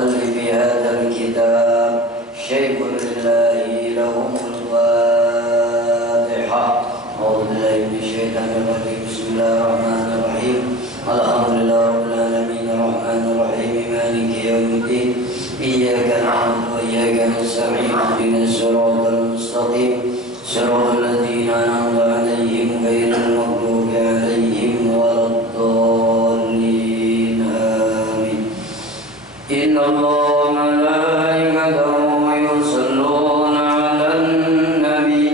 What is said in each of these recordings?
مؤلف هذا الكتاب شيخ لله لهم الفاتحة. أعوذ بالله من الشيطان الرجيم. بسم الله الرحمن الرحيم. الحمد لله رب العالمين الرحمن الرحيم مالك يوم الدين إياك نعبد وإياك نستعين اهدنا الصراط المستقيم صراط الذين أنعمت عليهم غير المغضوب عليهم ولا الضالين آمين. إن الله وملائكته يصلون على النبي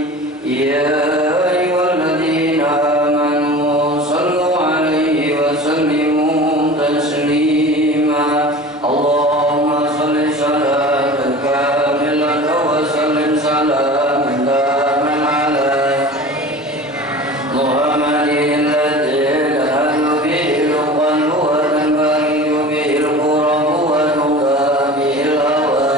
يا أيها الذين آمنوا صلوا عليه وسلموا تسليما. اللهم صل صلاة كاملة وسلم سلاما تاما على محمد الذي تهل به القلب وتنفرج به الكرب وتقى به الهوى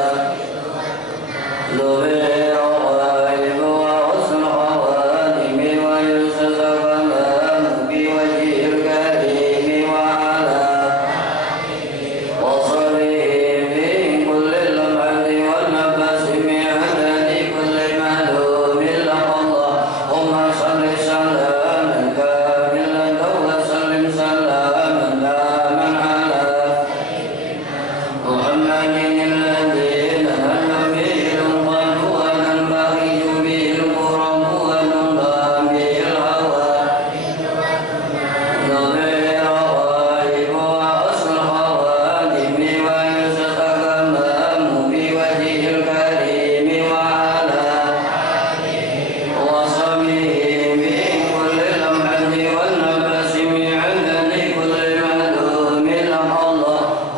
ذبير غائب وحسن خواتم ويسر كمام بوجه الكريم وعلى وصله في كل لمحة والنفس من عدد كل معلوم له اللهم صل سلاما كاملا وسلم سلاما تاما على محمد الذي تهل به القلب وتنفرج به الكرب وتنضى به الهوى ذبير غائب وحسن خواتم ويسر كمام بوجه الكريم وعلى وصحبه في كل لمحة والنفس من عدد كل معلوم له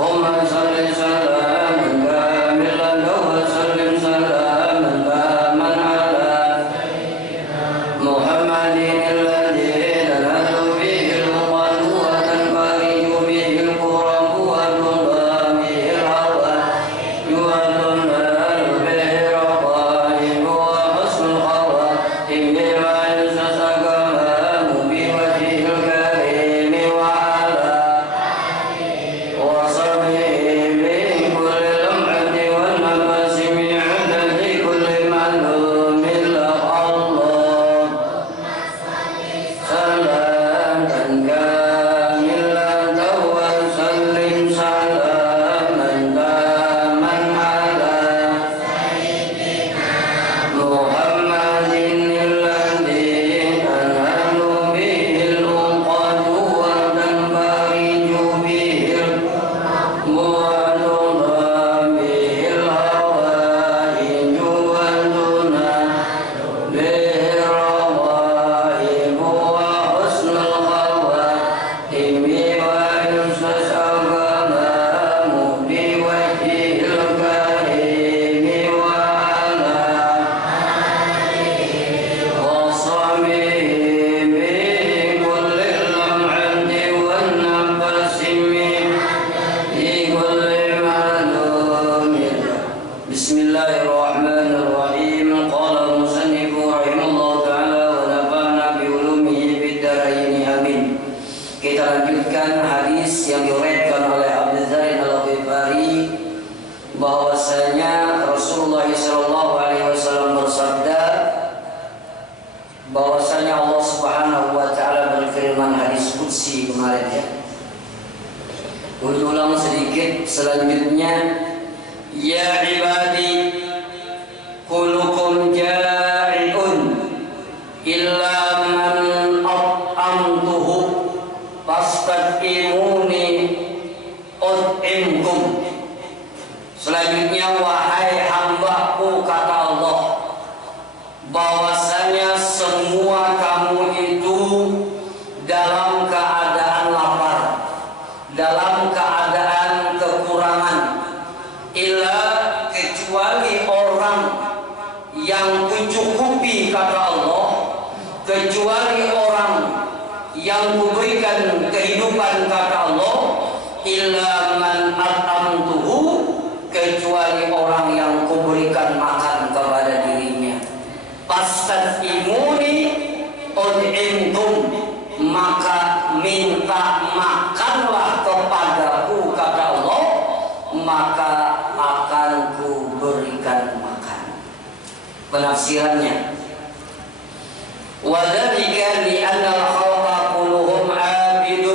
اللهم صل سلاما كاملا وسلم سلاما تاما على محمد الذي تنال به القلب وتنفرج به الكرب وتنضى به الهوى يتنال به الرقائب وحسن الخواتم بما يسر كمام بوجه الكريم وعلى وصحبه في كل لمحة والنفس من عدد كل معلوم له الله سلاما كاملا وسلم سلاما تاما على محمد الذي تنال به العقد وتنفرج به وتضى به الهوائج وتنال به الرغائب وحسن الخواتم ويسر كمام بوجه الكريم وعلى وصحبه في كل لمحة والنفس من في كل معلوم. بسم الله الرحمن الرحيم. قال المصنف رحمه الله تعالى ونفعنا بعلومه في الدارين آمين. Kita lanjutkan hadis yang diriwayatkan oleh Abu Dzar Al-Ghifari bahwasanya Rasulullah sallallahu alaihi wasallam bersabda bahwasanya Allah Subhanahu wa taala berfirman hadis qudsi kemarin ya. Ulang sedikit selanjutnya ya ibadi kullukum ja'iun illa man at'amtuhu fastaqimuni ut'imkum. Selanjutnya wahai hambaku kata Allah bahwasanya semua kamu itu dalam keadaan lapar, dalam keadaan kekurangan, illa kecuali orang yang mencukupi kata Allah, kecuali orang yang memberikan kehidupan kata Allah, illa man at'amtuhu, kecuali orang yang kuberikan makan kepada dirinya. Fastaqimuni ud'imkum, maka minta makanlah kepadaku kata Allah, maka akan kuberikan makan. Penafsirannya, وَذَلِكَ لِأَنَّ الْخَلْقَ كُلُّهُمْ عَابِدٌ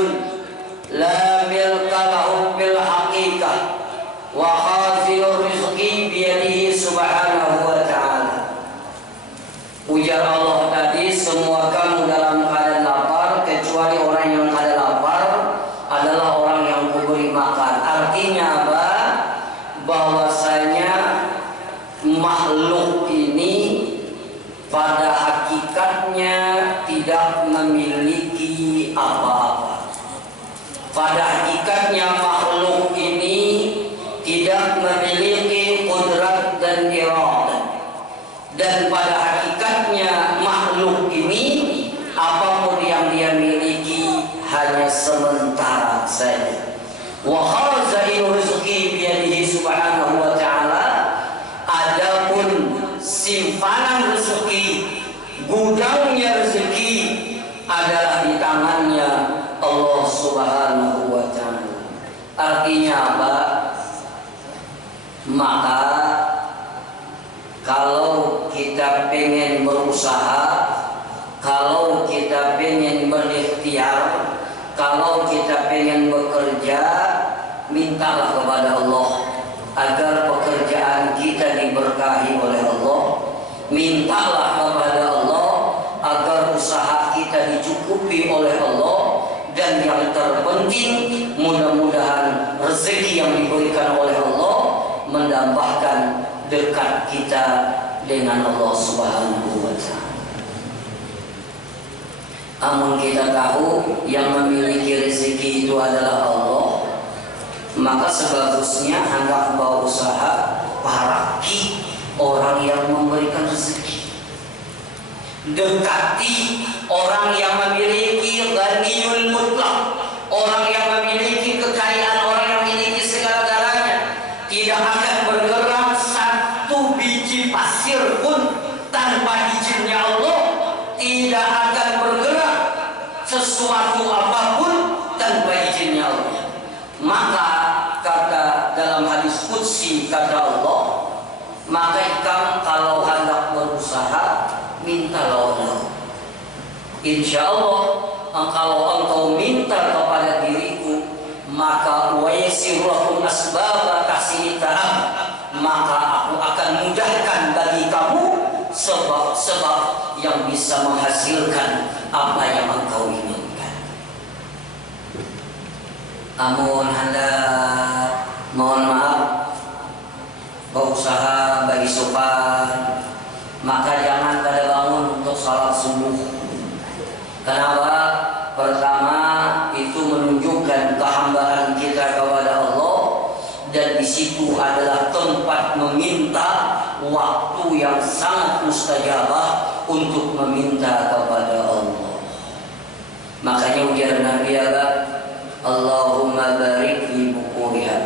لَا مِلْكَ لَهُمْ بِالْحَقِيقَةِ وَخَازِنُ الرِّزْقِ بِيَدِهِ سُبْحَانَهُ وَتَعَالَى. Ujar Allah tadi, semua kamu dalam keadaan lapar, kecuali orang yang ada lapar adalah orang yang kuberi makan. Artinya apa? Bahwasanya makhluk ini pada hakikatnya tidak memiliki apa-apa. Pada hakikatnya makhluk ini tidak memiliki qudrat dan iradah. Dan pada hakikatnya makhluk ini apapun yang dia miliki hanya sementara saja. Wa khazainu rizqi biyadihi subhanahu wa ta'ala. Adapun simpanan rezeki, gudangnya rezeki adalah di tangannya Allah Subhanahu wa ta'ala. Artinya apa? Maka kalau kita pengen berusaha, kalau kita pengen berikhtiar, kalau kita pengen bekerja, mintalah kepada Allah agar pekerjaan kita diberkahi oleh Allah. Mintalah kepada Allah agar usaha kita dicukupi oleh Allah. Dan yang terpenting, mudah-mudahan rezeki yang diberikan oleh Allah menambahkan dekat kita dengan Allah Subhanahu wa ta'ala. Amun kita tahu yang memiliki rezeki itu adalah Allah, maka sebagusnya hendak berusaha paraki orang yang memberikan rezeki. Dekati orang yang memiliki ghaniyul mutlak, orang yang memiliki kekayaan, orang yang memiliki segala-galanya. Tidak akan bergerak satu biji pasir pun tanpa izinnya Allah. Tidak akan bergerak sesuatu apapun tanpa izinnya Allah. Maka kata dalam hadis qudsi kata Allah, maka kamu kalau hendak berusaha mintalah Allah. Insya Allah kalau engkau minta kepada diriku, maka wa yasirul asbab tasilitah, maka aku akan mudahkan bagi kamu sebab-sebab yang bisa menghasilkan apa yang engkau inginkan. Amun hendak mohon maaf berusaha bagi sopan, maka jangan pada bangun untuk salat subuh. Kenapa? Pertama, itu menunjukkan kehambaan kita kepada Allah, dan di situ adalah tempat meminta, waktu yang sangat mustajabah untuk meminta kepada Allah. Makanya ujar Nabi Allah, Allahumma barik fi bukuriha.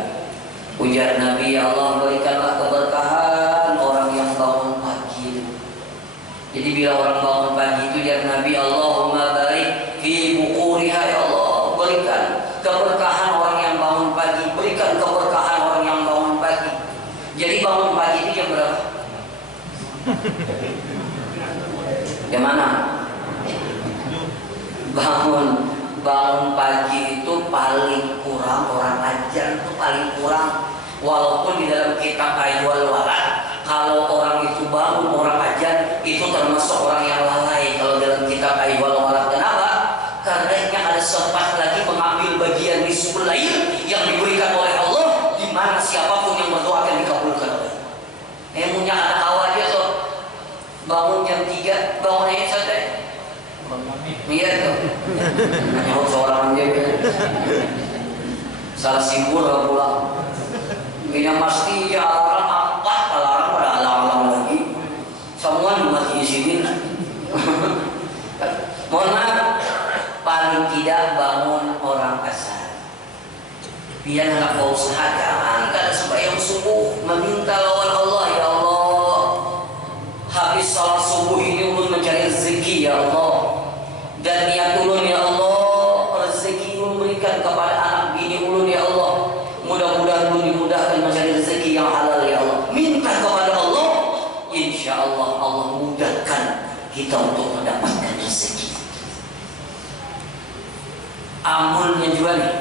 Ujar Nabi, Allah berikanlah keberkahan orang yang bangun pagi. Jadi bila orang bangun pagi itu ujar Nabi, Allahumma barik fi bukuriha, ya Allah berikan keberkahan orang yang bangun pagi, berikan keberkahan orang yang bangun pagi. Jadi bangun pagi itu jam berapa? Jam mana? Bangun pagi itu paling kurang orang ajar itu paling kurang. Walaupun di dalam kitab Aidwal Walad, kalau orang itu bangun orang ajar itu termasuk orang yang lalai. Kalau dalam kitab Aidwal Walad, kenapa? Karena ada sempat lagi mengambil bagian nisful lail yang diberikan oleh Allah, di mana siapapun yang berdoa akan dikabulkan oleh. Punya anak awal aja tuh bangun jam 3, bangun aja saja. Iya tuh. Nyaut seorang aja. Salah sibur gak pulang. Yang pasti ya alarm apa? Alarm pada alarm lagi. Semua mati di sini. Mohon maaf, paling tidak bangun orang asar. Biar nggak kau usaha, jangan kada sembahyang subuh meminta lawan Allah, ya Allah. Habis salat subuh ini ulun mencari rezeki, ya Allah. Dan niat ulun, ya Allah, rezeki ulun berikan kepada anak bini ulun, ya Allah. Mudah-mudahan ulun dimudahkan kita untuk mendapatkan rezeki. Amalnya juga nih,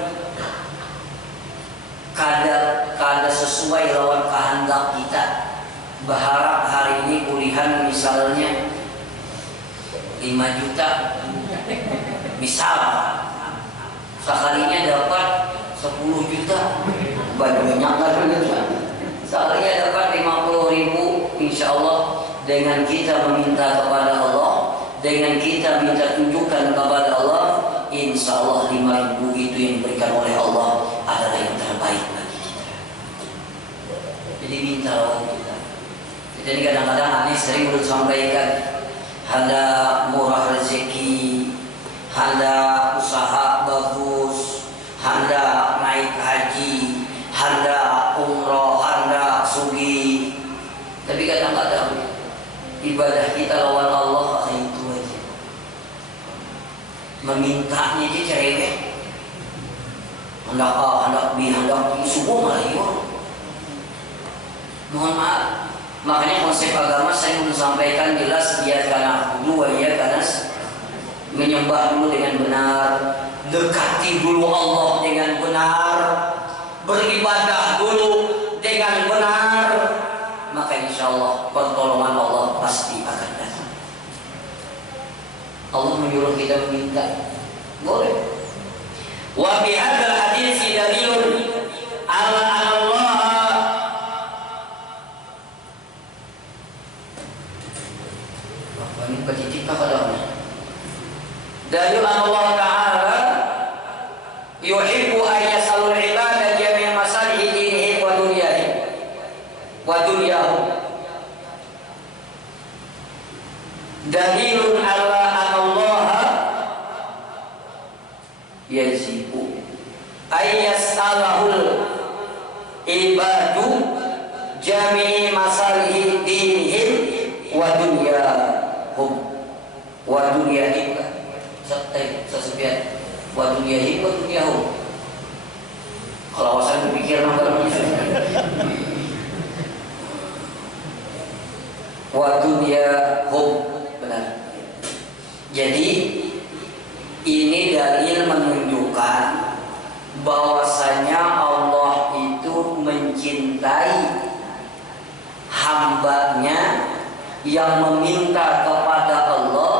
kada sesuai lawan kehendak kita. Berharap hari ini kuliah misalnya 5 juta, misal sekalinya dapat 10 juta, banyak kan gitu. Sekalinya dapat 50.000, insya Allah dengan kita meminta kepada Allah, dengan kita minta tunjukkan kepada Allah, insya Allah 5.000 itu yang diberikan oleh Allah adalah yang terbaik bagi kita. Jadi minta lawan kita. Jadi kadang-kadang aneh sering udah sampaikan, hendak murah rezeki, hendak usaha bagus, hendak naik haji, hendak umroh, hendak sugi. Tapi kadang-kadang ibadah kita lawan Allah itu aja. Memintanya aja cerewet. Hendak A, hendak B, hendak subuh malah yuk. Mohon maaf. Makanya konsep agama saya sudah sampaikan jelas, dia karena dua ya, karena menyembah dulu dengan benar, dekati dulu Allah dengan benar, beribadah dulu dengan benar, maka insya Allah pertolongan Allah pasti akan datang. Allah menyuruh kita meminta, boleh. Wa bi hadzal hadits dalilun ala Allah. Ini petitik apa dalamnya? Dalil Allah Ta'ala yuhibbu an yasalul ibada jami' masalih dinihim wa dunyahim wa dunyahum. Dalilun ala Allah yazibu ay yasalahul ibadu jami' masalih dinihim wa dunyahum wa dunyahim sesubian wa dunyahim wa dunyahum. Kalau awasan berpikir wa dunyahum, benar. Jadi ini dalil menunjukkan bahwasanya Allah itu mencintai hambanya yang meminta kepada Allah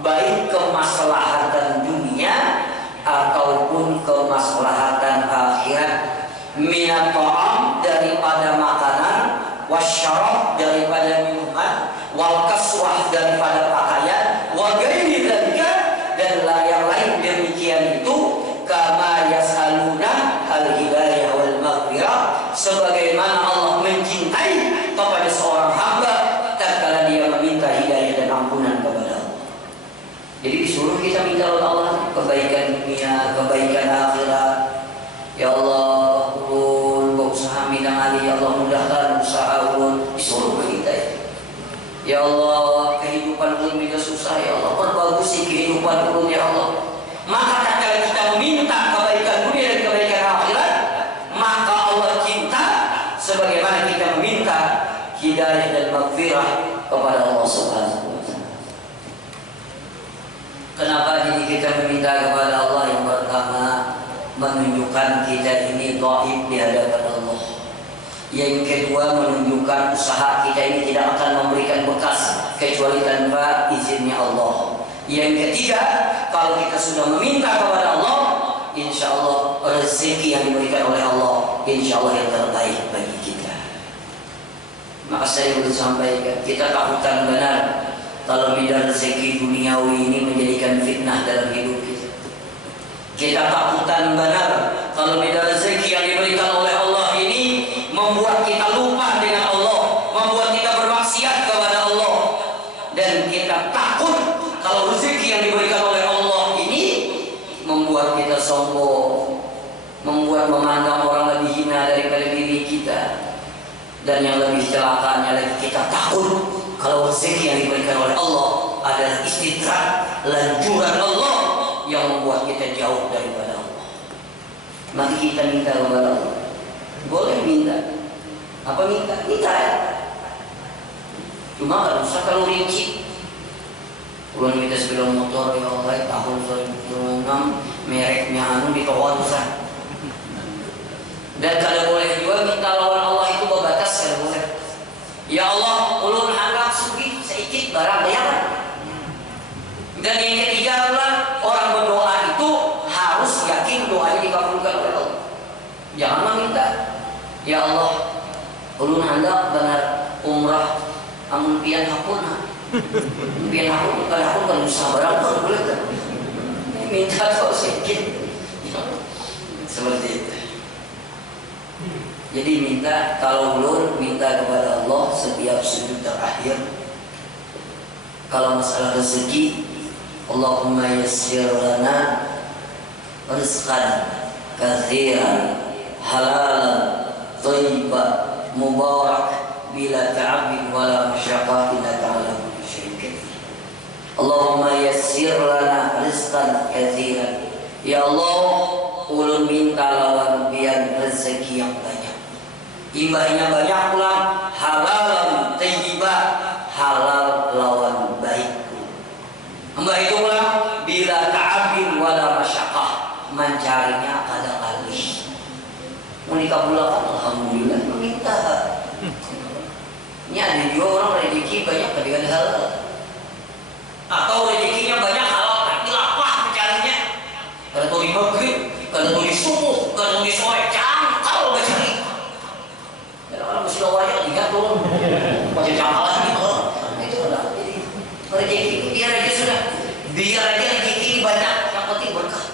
baik kemaslahatan dunia ataupun kemaslahatan akhirat, minat ta'am daripada makanan, wasyarab daripada minuman, wal kaswah daripada pakaian, wa ghairi dzalika dan yang lain demikian itu, kama yasaluna al hidayah wal maghfirah, sebagaimana Allah mencintai kepada seorang hamba tatkala dia meminta hidayah dan ampunan kepada Allah. Jadi disuruh kita minta oleh Allah kebaikan dunia, kebaikan akhirat. Ya Allah, ulun berusaha minang ali, ya Allah mudahkan usaha ulun, disuruh kita itu. Ya Allah, kehidupan ulun bila susah, ya Allah perbagusi kehidupan ulun, ya Allah. Maka tatkala kita meminta kebaikan dunia dan kebaikan akhirat, maka Allah cinta sebagaimana kita meminta hidayah dan maghfirah kepada Allah Subhanahu wa Ta'ala. Kenapa jadi kita meminta kepada Allah? Yang pertama, menunjukkan kita ini dhaif di hadapan Allah. Yang kedua, menunjukkan usaha kita ini tidak akan memberikan bekas kecuali tanpa izinnya Allah. Yang ketiga, kalau kita sudah meminta kepada Allah, insya Allah rezeki yang diberikan oleh Allah, insya Allah yang terbaik bagi kita. Maka saya belum sampaikan, kita takutan benar kalau bidang rezeki duniawi ini menjadikan fitnah dalam hidup kita. Kita takutan benar kalau bidang rezeki yang diberikan oleh Allah ini membuat kita lupa dengan Allah, membuat kita bermaksiat kepada Allah. Dan kita takut kalau rezeki yang diberikan oleh Allah ini membuat kita sombong, membuat memandang orang lebih hina daripada diri kita. Dan yang lebih celakanya lagi, kita takut kalau rezeki yang diberikan oleh Allah adalah istidrak, lanjuran Allah yang membuat kita jauh daripada Allah. Maka kita minta kepada Allah. Boleh minta. Apa minta? Minta ya. Cuma gak usah kalau rinci. Ulun minta sepeda motor ya Allah tahun 2006 mereknya anu ditawar usah. Dan kalau boleh juga minta lawan Allah itu berbatas kalau boleh. Ya Allah, ulun anggap sugi sedikit barang bayaran. Dan yang ketiga pula orang berdoa itu harus yakin doanya dikabulkan oleh Allah. Jangan meminta, ya Allah, ulun hendak benar umrah amun pian hakuna. Pian hakun kan usah barang tuh boleh kan. Minta kok sedikit. Seperti itu. Jadi minta, kalau ulun minta kepada Allah setiap sujud terakhir. Kalau masalah rezeki, Allahumma yassir lana rizqan katsiran halalan thayyiban mubarak bila ta'abin wala masyaqqah innaka ala kulli syai'in qadir. Allahumma yassir lana rizqan katsiran. Ya Allah, ulun minta lawan pian rezeki yang banyak. Imbahnya banyak pula halalan thayyiban, halal lawan baik. Mbah itu pula bila ta'abin wala masyaqqah, mencarinya kada alih. Menikah bulakan alhamdulillah meminta. Ini ada juga orang rezeki banyak tapi ada halal. Atau rezekinya banyak halal tapi lapar mencarinya. Kada tahu di maghrib, kada tahu di subuh, kada tahu di sore, jangkal mencari. Kalau mesti lawanya tiga turun, masih jangkal lagi. Itu adalah rezeki itu dia aja sudah. Biar aja rezeki ini banyak, yang penting berkah.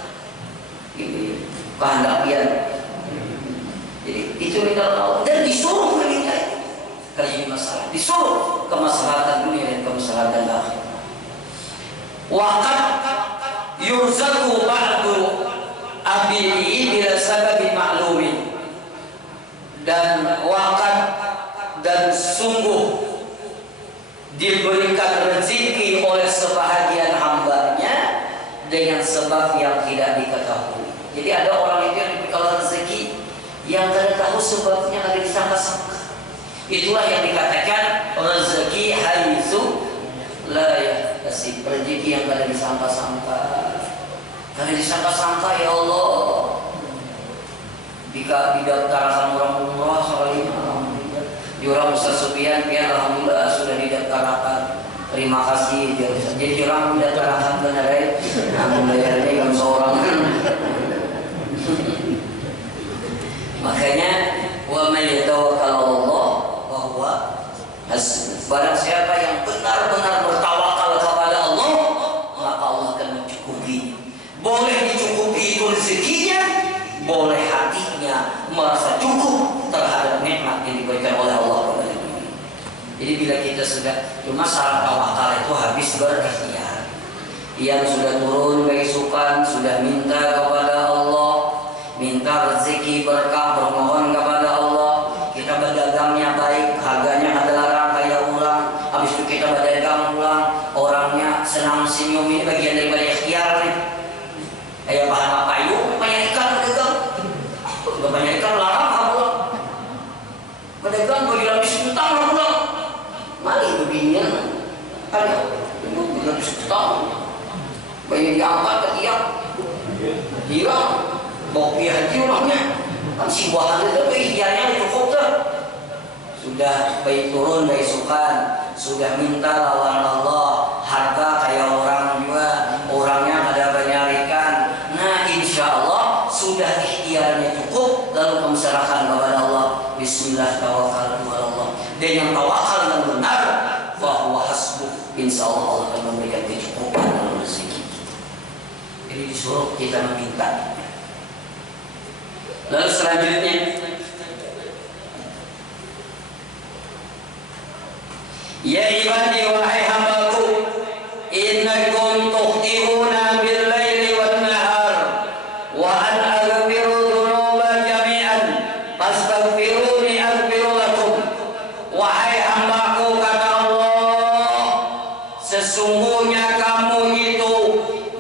Ini kehendak dia. Jadi itu minta Allah dan disuruh meminta itu. Kalau ini masalah, disuruh kemaslahatan dunia dan kemaslahatan akhirat. Waqad yurzaqu ba'du abihi bila sababi ma'lumin. Dan waqad dan sungguh diberikan rezeki oleh sebahagian hambanya dengan sebab yang tidak diketahui. Jadi ada orang itu yang diberikan rezeki yang tidak tahu sebabnya, ada disangka-sangka. Itulah yang dikatakan rezeki haitsu la yahtasib, rezeki yang tidak disangka-sangka. Tidak disangka-sangka ya Allah. Jika didaftarkan orang umrah sekali, alhamdulillah. Di orang Ustaz Supian, alhamdulillah sudah didaftarkan. Terima kasih. Jadi orang didaftarkan benar ya. Alhamdulillah yang seorang. Makanya wa may yatawakkal 'ala Allah fa huwa hasbuh. Barang siapa yang benar-benar bertawakal kepada Allah, maka Allah akan mencukupi. Boleh dicukupi itu rezekinya, boleh hatinya merasa cukup terhadap nikmat yang diberikan oleh Allah kepada dia. Jadi bila kita sudah, cuma syarat tawakal itu habis berikhtiar. Yang sudah turun keisukan, sudah minta kepada Allah, minta rezeki berkah, bermohon kepada Allah. Kita berdagangnya baik, harganya adalah rangkaian ulang. Habis itu kita berdagang ulang, orangnya senang senyum, ini bagian daripada ikhtiar nih. Kayak bahan apa yuk, banyak ikan berdagang. Sudah banyak ikan larang pulang. Berdagang bagi habis utang pulang. Mari beginian, ada bagi habis utang. Banyak diangkat ke tiap, hilang. Bawa pergi haji orangnya kan si bahan itu ikhtiarnya cukup tuh. Sudah baik turun baik sukan, sudah minta lawan Allah, harga kayak orang juga, orangnya ada banyak ikan. Nah insya Allah sudah ikhtiarnya cukup, lalu kamu serahkan kepada Allah. Bismillah tawakal kepada Allah. Dan yang tawakal yang benar, fahuwa hasbuh. Insya Allah Allah akan memberikan kecukupan dalam rezeki. Jadi disuruh kita meminta. Lalu selanjutnya, ya ibadi wahai hambaku, innakum tukhti'una bil laili wan nahar wa an aghfiru dzunuba jami'an fastaghfiruni aghfir lakum. Wahai hambaku, kata Allah, sesungguhnya kamu itu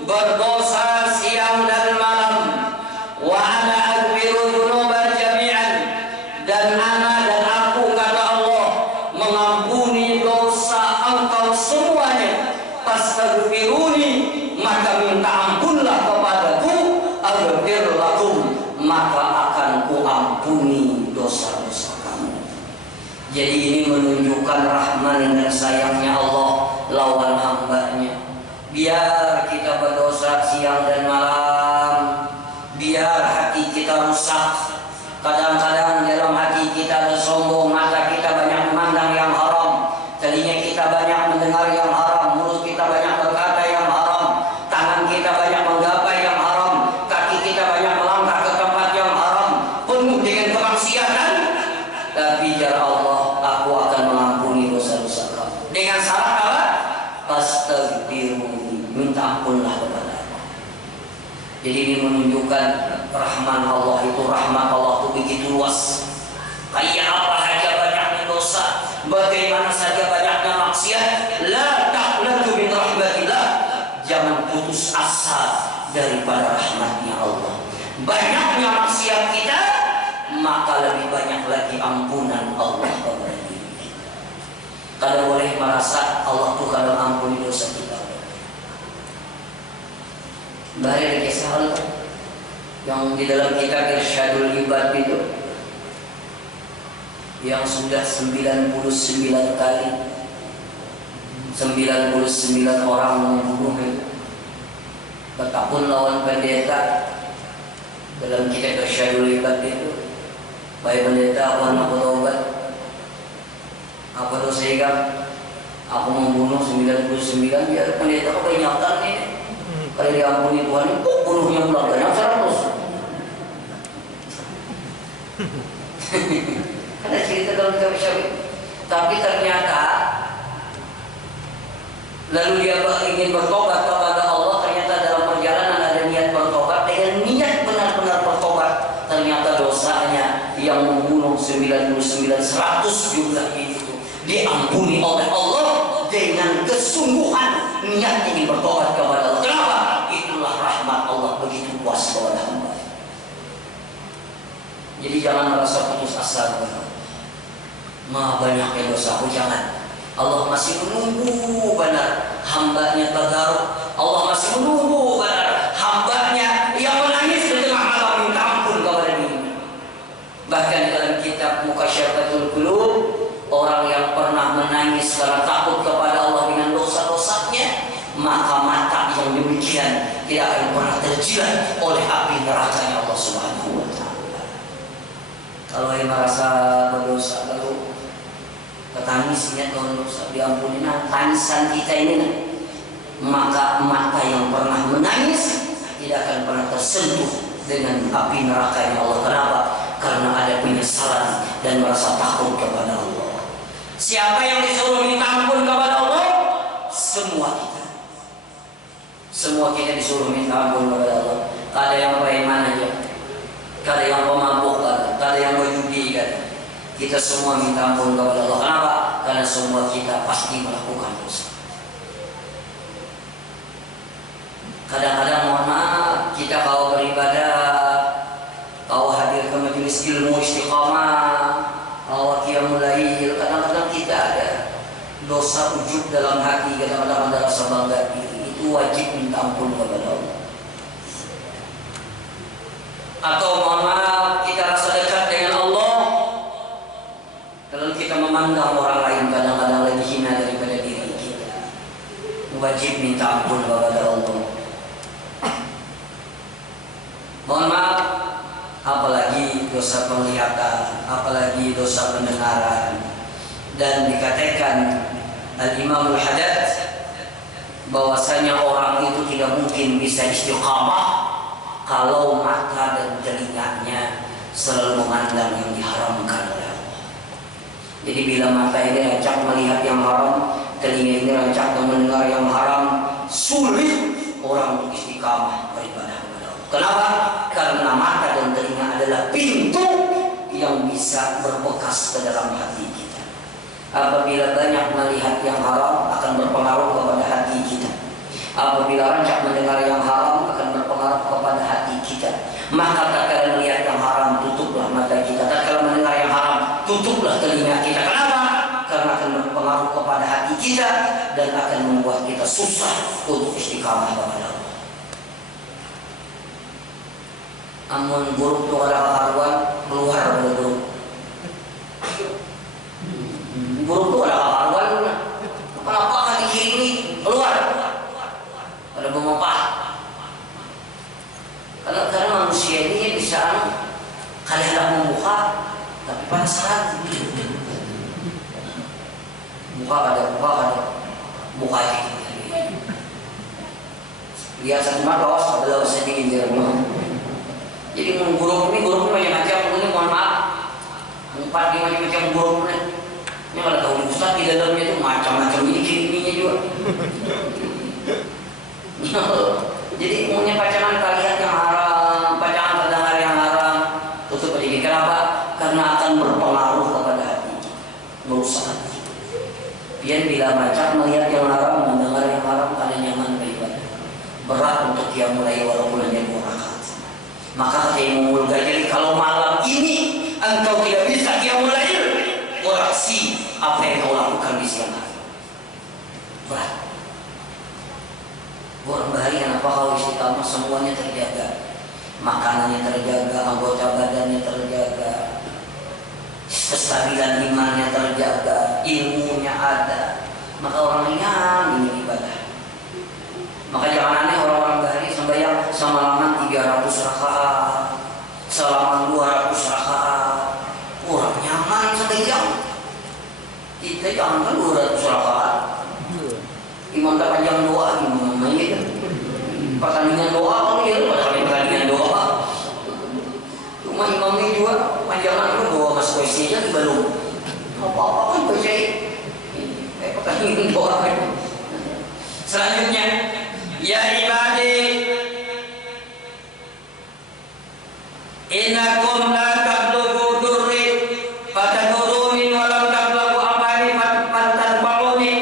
berdosa siang dan malam. Wa ana dan ana dan aku, kata Allah, mengampuni dosa engkau semuanya. Fastaghfir Jadi ini menunjukkan rahman dan sayangnya Allah lawan hambanya. Biar kita berdosa siang dan malam, biar hati kita rusak. Kadang-kadang dalam hati kita ada sombong, mata kita banyak memandang yang haram, telinga kita banyak mendengar yang haram, mulut kita banyak berkata yang haram, tangan kita banyak menggapai yang haram, kaki kita banyak melangkah ke tempat yang haram, penuh dengan kemaksiatan. Tapi ya Allah, aku akan mengampuni dosa-dosa kamu. Dengan syarat apa? Astaghfirullah, minta ampunlah kepada Allah. Jadi ini menunjukkan rahman Allah itu, rahmat Allah itu begitu luas. Kayak apa saja banyaknya dosa, bagaimana saja banyaknya maksiat, la taqnatu min rahmatillah. Jangan putus asa daripada rahmatnya Allah. Banyaknya maksiat kita, maka lebih banyak lagi ampunan Allah kepada diri kita. Kalau boleh merasa Allah tuh kalau ampuni dosa kita. Dari kisah yang di dalam kitab Irsyadul Ibad itu, yang sudah 99 kali 99 orang membunuh itu, betapun lawan pendeta. Dalam kitab Irsyadul Ibad itu, baik pendeta aku nak berobat, apa dosa ikam? Aku membunuh 99, biar pendeta kebanyakan ini. Kalau diampuni Tuhan, kok bunuhnya pula banyak 100? Ada cerita dalam kitab Syawid. Tapi ternyata lalu dia ingin bertobat kepada Allah. Ternyata dalam perjalanan ada niat bertobat. Dengan niat benar-benar bertobat, ternyata dosanya yang membunuh 99, 100 jumlah itu diampuni oleh Allah dengan kesungguhan niat ingin bertobat kepada Allah. Kenapa? Itulah rahmat Allah begitu luas kepada hamba. Jadi jangan merasa putus asa. Banyaknya dosaku, jangan. Allah masih menunggu benar hambanya tadaruk. Allah masih menunggu benar hambanya yang menangis di tengah malam minta ampun kepada dirinya. Bahkan dalam kitab Mukasyafatul Qulub, orang yang pernah menangis karena takut kepada Allah dengan dosa-dosanya, maka mata yang demikian tidak akan pernah terjilat oleh api nerakanya Allah Subhanahu wa Ta'ala. Kalau yang merasa berdosa, lalu ketangisnya kalau dosa diampuni, nah tangisan kita ini, maka mata yang pernah menangis tidak akan pernah tersentuh dengan api nerakanya Allah. Kenapa? Karena ada penyesalan dan merasa takut kepada Allah. Siapa yang disuruh minta ampun kepada Allah? Semua kita. Semua kita disuruh minta ampun kepada Allah. Tak ada yang preman aja, tak ada yang pemabuk, tak ada yang berjudi kan. Kita semua minta ampun kepada Allah. Kenapa? Karena semua kita pasti melakukan dosa. Kadang-kadang mohon maaf, kita kalau beribadah, kalau hadir ke majelis ilmu istiqamah, kalau qiyamul lail, kadang-kadang kita ada dosa ujub dalam hati, kadang-kadang ada rasa bangga diri. Itu wajib minta ampun kepada Allah. Atau mohon maaf, kita rasa dekat dengan Allah, kalau kita memandang orang lain kadang-kadang lebih hina daripada diri kita, wajib minta ampun kepada Allah. Mohon maaf, apalagi dosa penglihatan, apalagi dosa pendengaran. Dan dikatakan Al-Imam Al-Haddad bahwasanya orang itu tidak mungkin bisa istiqamah kalau mata dan telinganya selalu memandang yang diharamkan oleh Allah. Jadi bila mata ini rancak melihat yang haram, telinga ini rancak mendengar yang haram, sulit orang untuk istiqamah beribadah kepada Allah. Kenapa? Karena mata dan telinga adalah pintu yang bisa berbekas ke dalam hati kita. Apabila banyak melihat yang haram, akan berpengaruh kepada hati kita. Apabila rancak mendengar yang haram, akan berpengaruh kepada hati kita. Maka tatkala melihat yang haram, tutuplah mata kita. Tatkala mendengar yang haram, tutuplah telinga kita. Kenapa? Karena akan berpengaruh kepada hati kita dan akan membuat kita susah untuk istiqamah kepada Allah. Amun buruk itu ada karuan, keluar dari buruk. buka aja. Lihat satu mata awas adalah sedikit jalan. Jadi guru ini macam-macam, ini mohon maaf. 4-5 macam guru ini. Ini kalau tahu Ustaz di dalamnya itu macam-macam ini juga. Jadi umumnya pacaran kalian yang haram, pacaran terdengar yang haram, tutup diri. Kenapa? Karena akan berpengaruh kepada hati, merusak. Pian bila macam melihat yang haram, mendengar yang haram, kalian nyaman beribadah. Berat untuk dia mulai walaupun hanya 2 rakaat. Maka kata Imam Ghazali, kalau malam ini engkau tidak bisa dia mulai, koreksi apa yang kau lakukan di siang hari. Berat. Orang bahari kenapa kalau istiqamah semuanya terjaga, makanannya terjaga, anggota badannya terjaga, kestabilan imannya terjaga, ilmunya ada, maka orang ini ibadah. Maka jangan aneh orang-orang bahari sembahyang semalaman 300 rakaat, selama 200 rakaat, orang nyaman sembahyang. Kita jangan 200 rakaat. Imam tak panjang doa gimana ya? Pertandingan doa kalau ya pertandingan doa. Cuma imamnya juga panjangan itu doa mas kuisinya belum. Apa-apa kan baca pertandingan doa. Selanjutnya, ya ibadi, innakum la tablughu durri fataduruni wa lam tablughu amali fatanfa'uni.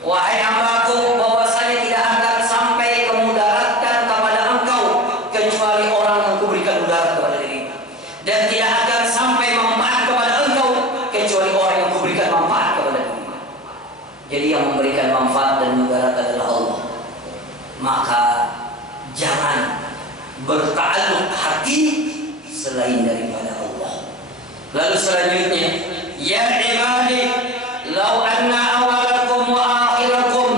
Wahai hambaku, bahwasanya tidak akan sampai kemudaratan kepada engkau kecuali orang yang kuberikan mudarat kepada dirimu, dan tidak akan sampai manfaat kepada engkau kecuali orang yang kuberikan manfaat kepada dirimu. Jadi yang memberikan manfaat dan mudarat adalah Allah. Maka jangan berta'alluq hati selain daripada Allah. Lalu selanjutnya, ya ibadi, law anna awalakum wa akhirakum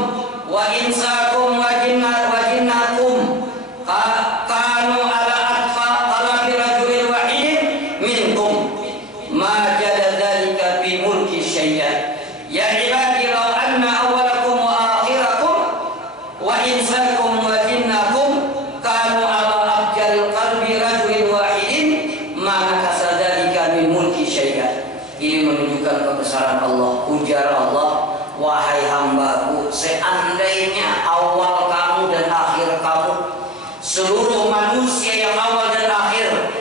wa insakum wa jinnakum kanu ala atfa qalbi rajulin wahid minkum ma jada dzalika fi mulki syai'an. Ya ibadi, law anna awalakum wa akhirakum wa insakum wa jinnakum kanu ala afjal qalbi rajulin wahidin ma nakasa dzalika min mulki syai'an. Ini menunjukkan kebesaran Allah. Ujar Allah, wahai hambaku, seandainya awal kamu dan akhir kamu, seluruh manusia yang awal dan akhir,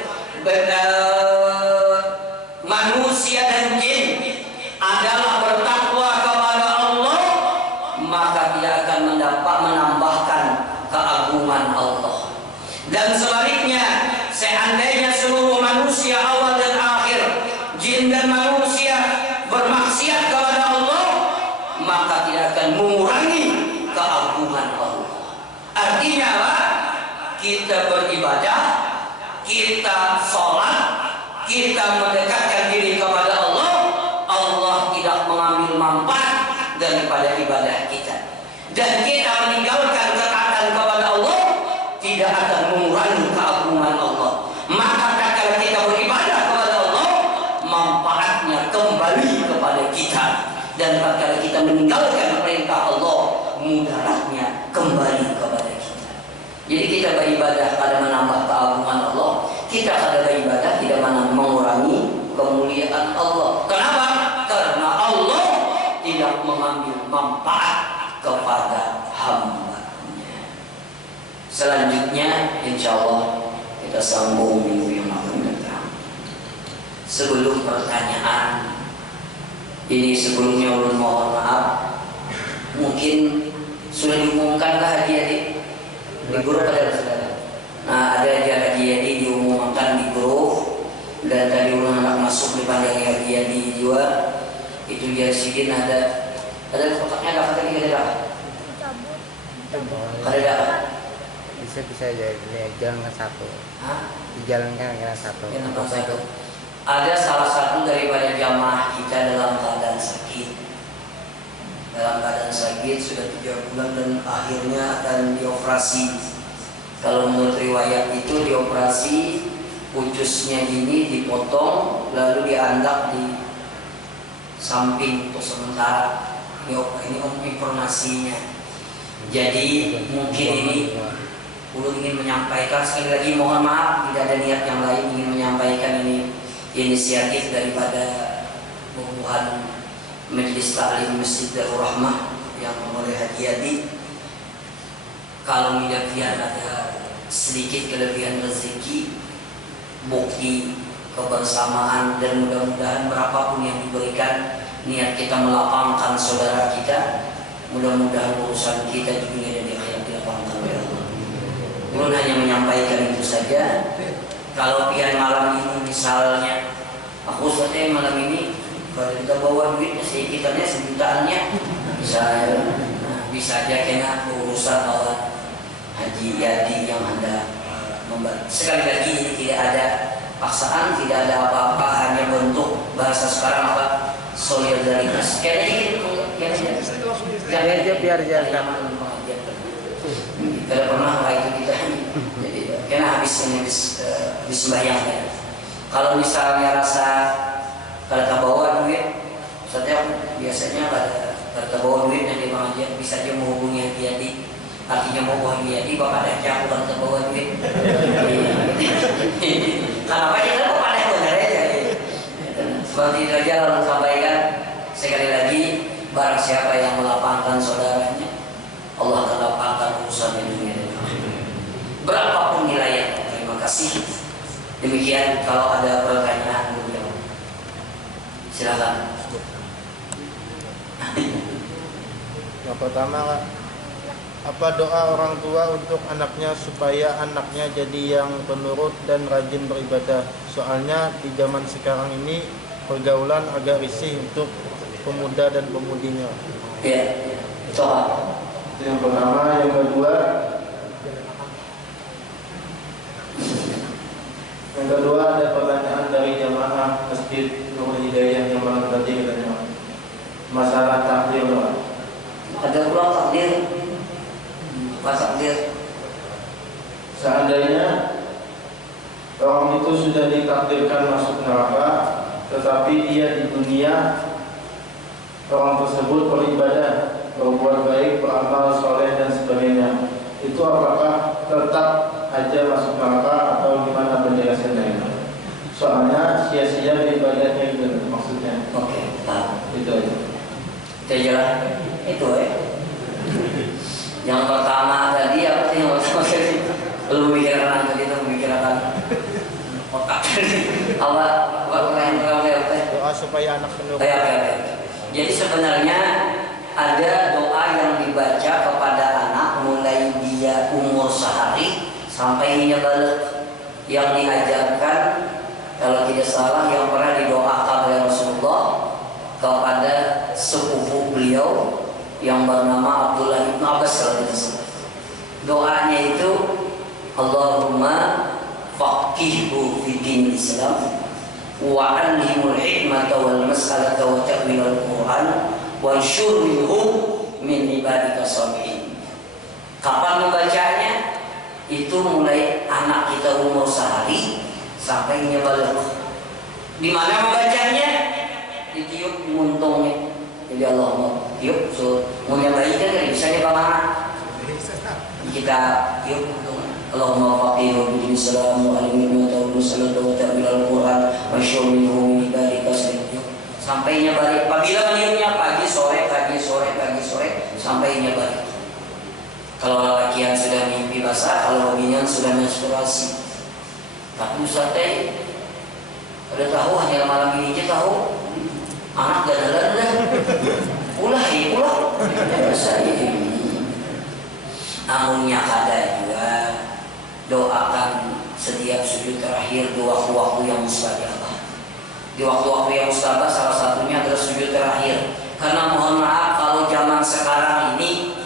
manusia dan jin adalah bertakwa kepada Allah, maka tidak akan menambahkan keagungan Allah. Dan sebaliknya, seandainya seluruh manusia awal dan akhir, jin dan manusia bermaksiat kepada Allah, maka tidak akan mengurangi keagungan Allah. Artinya apa? Kita beribadah, kita sholat, kita mendekatkan diri kepada Allah, Allah tidak mengambil manfaat daripada ibadah kita. Dan kita meninggalkan ketaatan kepada Allah, tidak akan mengurangi keagungan Allah. Maka kalau kita beribadah kepada Allah, manfaatnya kembali kepada kita. Dan kalau kita meninggalkan perintah Allah, mudaratnya kembali kepada kita. Jadi kita beribadah pada menambah keagungan Allah, kita pada beribadah tidak mengurangi kemuliaan Allah. Kenapa? Karena Allah tidak mengambil manfaat kepada hamba-Nya. Selanjutnya, insya Allah kita sambung minggu yang akan datang. Sebelum pertanyaan ini, sebelumnya ulun mohon maaf, mungkin sudah diumumkan ke hadiah di grup ada saudara. Nah, ada hadiah diumumkan di grup, dan tadi ulun anak masuk di pandangi hadiah di juga. Itu dia sidin ada kotaknya, ada kata kita ada. Ada bisa jadi jalan ke satu. Dijalankan ke satu. Ada salah satu daripada jamaah kita dalam keadaan sakit. Sudah 3 bulan dan akhirnya akan dioperasi. Kalau menurut riwayat itu dioperasi, ucusnya ini dipotong lalu diandak di samping untuk sementara. Ini informasinya. Jadi mungkin ini Ulun ingin menyampaikan sekali lagi, mohon maaf tidak ada niat yang lain, ingin menyampaikan ini inisiatif daripada bubuhan Majelis Taklim Masjid Darul Rahmah yang oleh Haji Yadi. Kalau mudah-mudahan ada sedikit kelebihan rezeki, bukti kebersamaan, dan mudah-mudahan berapapun yang diberikan, niat kita melapangkan saudara kita, mudah-mudahan urusan kita di dunia dan di akhirat dilapangkan oleh Allah. Ulun hanya menyampaikan itu saja. Kalau pian malam ini misalnya, aku saja malam ini kalau kita bawa duitnya sekitarnya sebutaannya, bisa aja kena urusan Allah Haji Yadi yang Anda membantu. Sekali lagi ini tidak ada paksaan, tidak ada apa-apa, hanya bentuk bahasa sekarang apa? Solidaritas. Kayaknya biar jalan. Tidak pernah itu kita. Jadi karena habis sembahyang ya. Kalau misalnya rasa kalau bawa duit, setiap biasanya kalau bawa duit yang di pengajian bisa aja menghubungi Haji Yadi. Artinya mau bawa Haji Yadi, bapak ada yang kalau bawa duit. Kenapa kita kok pada benar aja? Seperti itu aja lalu sampaikan sekali lagi, barang siapa yang melapangkan saudaranya, Allah akan lapangkan urusan di dunia dan akhirat. Berapapun nilainya. Terima kasih. Demikian, kalau ada pertanyaan, silakan. Yang pertama, apa doa orang tua untuk anaknya supaya anaknya jadi yang penurut dan rajin beribadah? Soalnya di zaman sekarang ini pergaulan agak risih untuk pemuda dan pemudinya. Ya, doa. Itu yang pertama. Yang kedua ada pertanyaan dari jamaah Masjid Nurul Hidayah yang malam tadi, katanya masalah takdir doa. Ada pula takdir. Takdir. Seandainya orang itu sudah ditakdirkan masuk neraka, tetapi dia di dunia orang tersebut beribadah, berbuat baik, beramal soleh dan sebagainya, itu apakah tetap aja masuk neraka atau gimana penjelasannya itu? Soalnya sia-sia ibadahnya itu maksudnya. Oke, Itu aja. Kita jalan. Itu ya. Yang pertama tadi apa sih yang pertama tadi? Belum memikirkan tadi itu memikirkan otak. Apa yang Doa supaya anak penurut. Jadi sebenarnya ada doa yang dibaca kepada anak mulai dia umur sehari sampai dia balik, yang diajarkan kalau tidak salah yang pernah didoakan oleh Rasulullah kepada sepupu beliau yang bernama Abdullah bin Abbas. Doanya itu Allahumma faqihhu fi dinil Islam wa 'allimul hikmata wal mas'alata wa ta'wilal Qur'an wa anshur min ibadika shalihin. Kapan membacanya? Itu mulai anak kita umur sehari sampai dia balik. Di mana membacanya? Ditiup muntungnya. Jadi Allah mau tiup, mau nyambaikan kan bisa ya Pak. Kita tiup muntungnya. Allahumma faqihu bil Islam wa alimni wa salatu wa ta'bilal Qur'an wa syurmihu min ibadika shalihin. Sampainya balik. Apabila meniupnya pagi sore sampainya balik. Kalau lelakian sudah mimpi basah, kalau binian sudah menstruasi. Tapi Ustaz teh ada tahu hanya malam ini aja tahu anak gadalan ulah. Namunnya ada juga doakan setiap sujud terakhir di waktu-waktu yang mustajabah. Di waktu-waktu yang mustajabah salah satunya adalah sujud terakhir. Karena mohon maaf kalau zaman sekarang ini,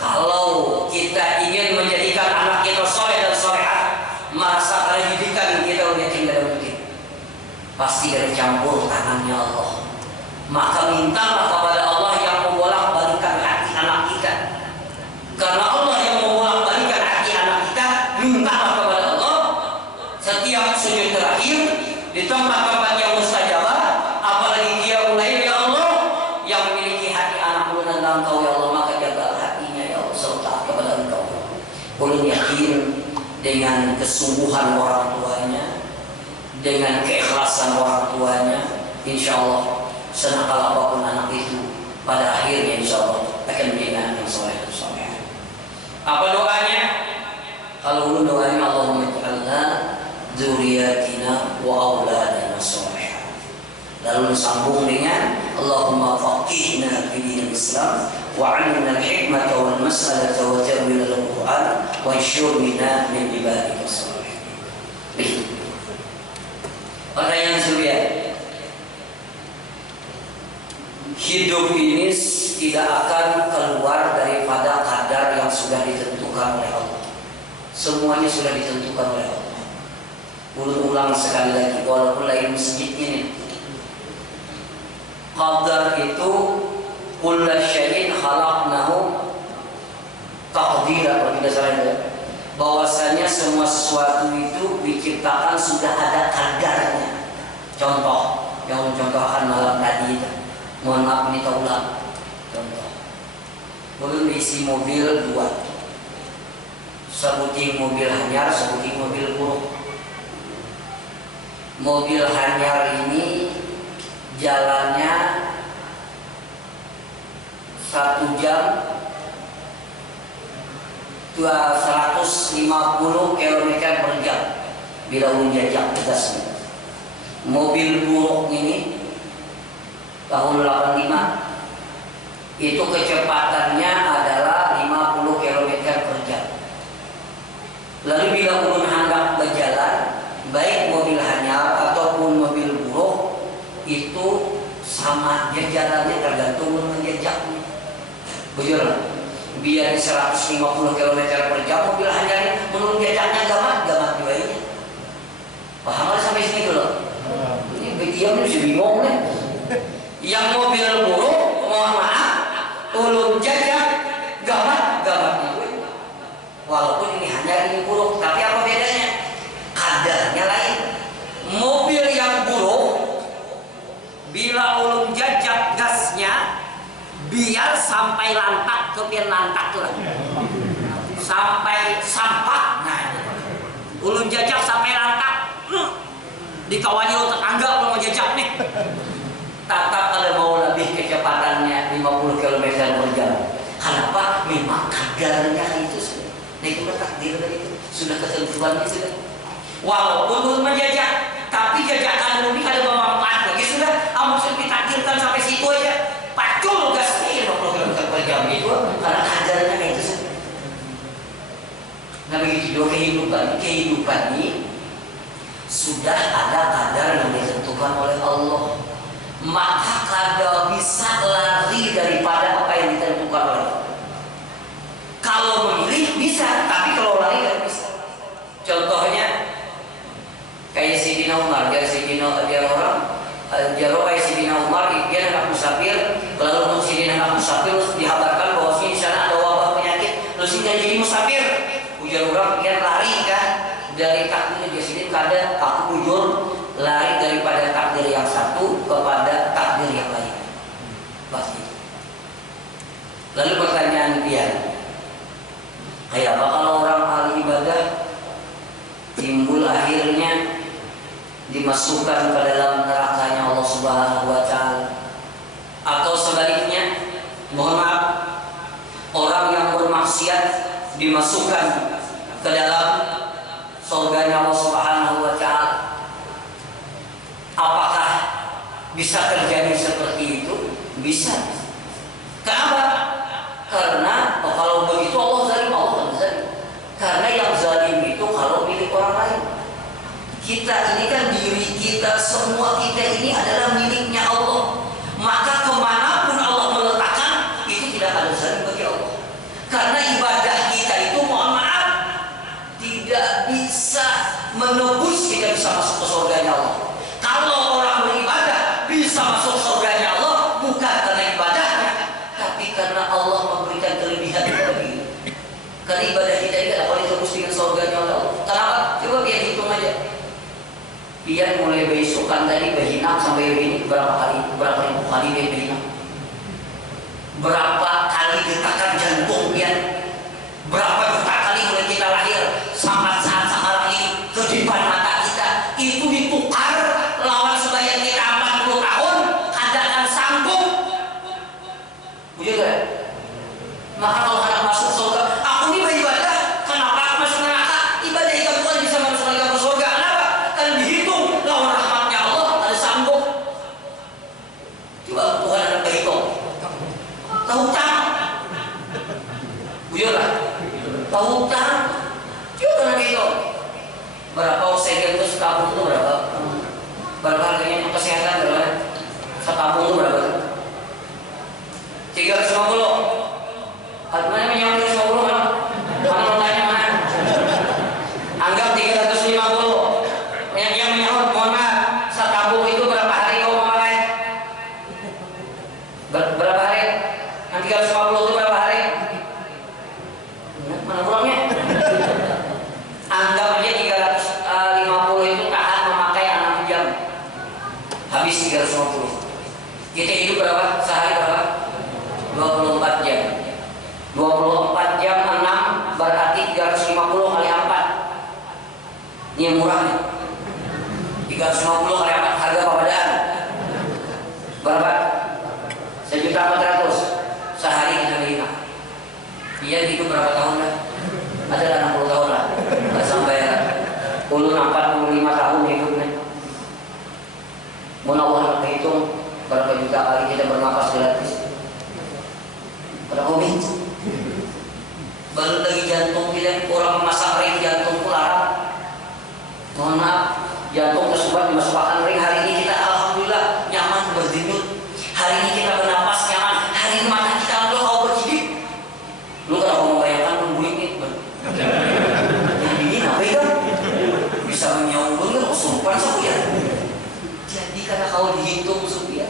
kalau kita ingin menjadikan anak kita soleh dan solehah, masa pendidikan kita udah tidak mungkin. Pasti dari campur tangannya Allah. Maka mintalah kepada Allah yang membolak-balikan hati anak kita. Karena Allah yang membolak-balikan hati anak kita, mintalah kepada Allah setiap sujud terakhir di tempat-tempat yang mustajabah, apalagi dia mulai kepada Engkau ya Allah, maka jaga hatinya ya Allah, selalu taat kepada Engkau. Ulun yakin dengan kesungguhan orang tuanya, dengan keikhlasan orang tuanya, insya Allah senakal apapun anak itu, pada akhirnya insya Allah akan menjadi anak yang soleh dan soleh. Apa doanya? Kalau ulun doanya Allahumma ij'alna dzurriyyatina wa auladana sholihin. Lalu sambung dengan Allahumma faqihna fi dinil Islam wa 'allimna al-hikmata wal mas'alata wa ta'wil al-Qur'an wa anshurna min ibadika sholihin. Pertanyaan Surya, hidup ini tidak akan keluar daripada kadar yang sudah ditentukan oleh Allah. Semuanya sudah ditentukan oleh Allah. Ulang sekali lagi, walaupun lain masjid ini. Qadar itu kullu syai'in khalaqnahu taqdira, kalau tidak salah ya. Bahwasanya semua sesuatu itu diciptakan sudah ada kadarnya. Contoh yang mencontohkan malam tadi itu. Mohon maaf ini tak ulang. Contoh, belum diisi mobil 2. Sebuting mobil hanyar, sebuting mobil buruk. Mobil hanyar ini jalannya 1 jam 150 km per jam bila menjajak tegasnya. Mobil buruk ini tahun 85 itu kecepatannya adalah 50 km per jam. Lalu bila ulun hendak berjalan, baik mobil hanyar ataupun mobil buruk, itu sama jalannya tergantung menjejaknya. Betul. Biar 150 km per jam mobil hanyar menurut jejaknya gamat juga ini. Paham sampai sini dulu? Ini diam ini bingung nih. Yang mobil buruk, mohon maaf, ulun jajak gamat-gamatnya. Walaupun ini hanya ini buruk, tapi apa bedanya? Kadarnya lain. Mobil yang buruk, bila ulun jajak gasnya, biar sampai lantak ke pian lantak tuh lah. Sampai sampah. Nah, ulun jajak sampai lantak. Dikawani ulun tetangga kalau mau jajak nih. Tetap ada mau lebih kecepatannya 50 km per jam. Kenapa? Memang kadarnya itu sudah. Nah itu takdir dari itu sudah ketentuannya sudah. Walaupun ulun menjajak, tapi jajakan lebih ada bermanfaat lagi sudah. Amun ditakdirkan sampai situ aja. Pacul gasnya 50 km per jam itu karena kadarnya itu sudah. Nah begitu juga kehidupan ini sudah ada kadar yang ditentukan oleh Allah. Maka kada bisa lari daripada apa yang ditentukan oleh Allah. Kalau memilih bisa, tapi kalau lari tidak bisa. Contohnya kayak Sidina Umar, dia orang jaro kayak Sidina Umar, dia anak musafir, lalu Sidina anak musafir dihabarkan bahwa di sana ada wabah penyakit, terus dia jadi musafir. Ujar orang dia lari kan dari takdir dia sendiri, kada aku ujur lari daripada takdir yang satu kepada takdir yang lain. Pasti. Lalu pertanyaan dia, kayak apa kalau orang ahli ibadah timbul akhirnya dimasukkan ke dalam nerakanya Allah Subhanahu wa Ta'ala, atau sebaliknya, mohon maaf, orang yang bermaksiat dimasukkan ke dalam surganya Allah Subhanahu wa Ta'ala. Apakah bisa terjadi seperti itu? Bisa. Kenapa? Karena kalau begitu Allah zalim, Allah kan zalim. Karena yang zalim itu kalau milik orang lain. Kita ini kan diri kita, semua kita ini adalah miliknya Allah. Maka kemanapun Allah meletakkan, itu tidak ada zalim bagi Allah. Karena ibadah kita itu, mohon maaf, tidak bisa menebus kita bisa masuk ke surganya Allah. Kalau orang beribadah bisa masuk surganya Allah, bukan karena ibadahnya, tapi karena Allah memberikan kelebihan bagi. Karena ibadah kita ini dapat ditebus dengan surganya Allah. Kenapa? Coba biar hitung aja. Dia mulai besokan tadi berhina sampai begini berapa ribu kali dia berhina. Berapa sanggup. Begitu ya? Maka kalau anak masuk surga, aku ini beribadah, kenapa aku masuk neraka? Ibadah itu bukan bisa masuk ke surga. Kenapa? Kan dihitung lawan rahmatnya Allah, ada sanggup. Coba Tuhan ada berhitung. Tahu tak? Bujurlah. Tahu tak? Coba nanti itu. Berapa usaha itu setahun itu berapa? Berapa harganya kesehatan berapa? Setahun itu berapa? 350. Mana yang 350 kan? Mana tanya mana? Anggap 350. Yang menyahut, mohon maaf, setabung itu berapa hari kau memakai? Berapa hari? Yang 350 itu berapa hari? Mana pulangnya? Anggap aja 350 itu tahan memakai 6 jam. Habis 350. Kita hidup berapa? Sehari berapa? 24 jam. 24 jam 6 berarti 350 kali 4. Ini yang murah nih. 350 kali 4 harga pembedaan. Berapa? 1.400.000 sehari kita beli. Dia hidup berapa tahun lah? Ada 60 tahun lah. Nggak sampai ulun 45 tahun hidupnya. Mau Allah hitung berapa juta kali kita bernapas gratis. Pada komit. Baru lagi jantung kita, orang masak ring jantung pulang. Mohon maaf, jantung tersumbat dimasukkan ring. Hari ini kita alhamdulillah nyaman berdenyut. Hari ini kita bernapas nyaman. Hari ini mata kita Allah kau bercidip. Lu kalau mau bayangkan membuik nih, yang ini apa itu? Bisa menyambung kan? Sumpah ya. Jadi karena kau dihitung supaya,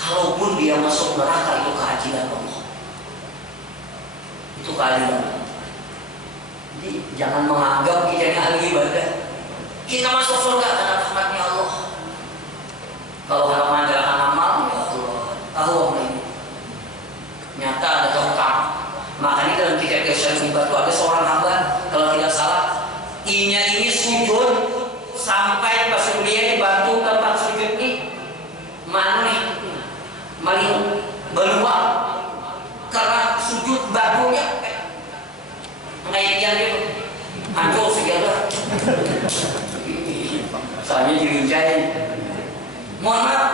kalaupun dia masuk neraka itu keadilan Allah. Itu keadilan. Jadi jangan menganggap kita ini ahli ibadah. Kita masuk surga karena rahmatnya Allah. Kalau hal menjalankan amal, ya Allah tahu apa ini. Nyata ada hutang. Makanya dalam kitab Irsyadul Ibad itu ada seorang hamba, kalau tidak salah, ini sujud sampai pas dia dibantu tempat sujud ini mana nih maling beluang karena sujud bahunya ngaikian itu hancur segala soalnya dirincain. Mohon maaf.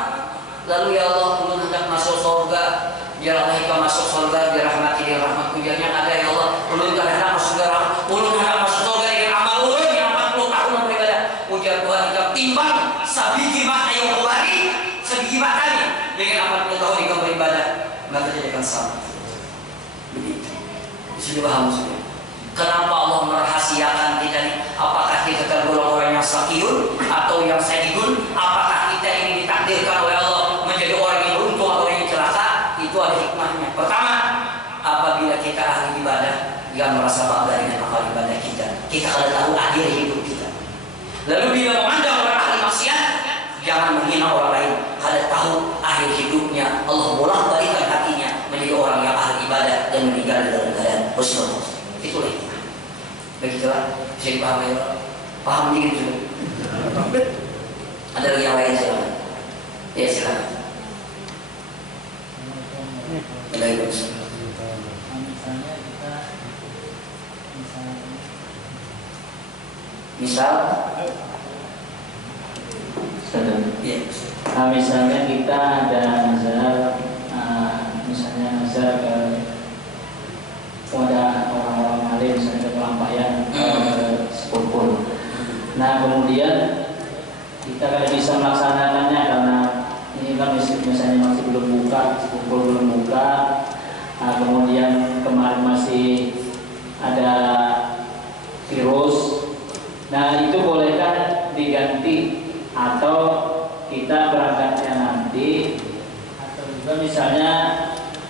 Lalu ya Allah, ulun hendak masuk surga, biar Allah ikut masuk surga, biar rahmati dia rahmatku yang ada ya Allah. Ulun hendak masuk surga, ulun hendak masuk surga dengan amal ulun yang 40 tahun beribadah. Ujar Tuhan ikut timbang sabigi mak ayam wali, sabigi makanya dengan 40 tahun ikut beribadah, maka jadikan sama. Begitu. Di sini paham sudah. Kenapa Allah merahasiakan kita ini? Apakah kita tergolong orang yang sakiyun atau yang sadidun? Apakah kita ini ditakdirkan oleh Allah menjadi orang yang beruntung atau orang yang celaka? Itu ada hikmahnya. Pertama, apabila kita ahli ibadah, yang merasa bangga dengan amal ibadah kita, kita akan tahu akhir hidup kita. Lalu bila memandang orang ahli maksiat, jangan menghina orang lain. Kalau tahu akhir hidupnya, Allah bolak-balikan hatinya menjadi orang yang ahli ibadah dan meninggal dalam keadaan husnul. Itulah hikmah. Begitulah, bisa dipahami ya? Paham dikit juga. Ada lagi yang lain silakan. Ya silakan. Waalaikumsalam. Misal, ya. Misalnya kita ada nazar, misalnya nazar kepada orang-orang alim, misalnya pelampaian sepupu. Nah kemudian kita tidak bisa melaksanakannya karena ini kan misalnya masih belum buka, sepupu belum buka. Nah, kemudian kemarin masih ada virus. Nah itu bolehkah diganti atau kita berangkatnya nanti, atau juga misalnya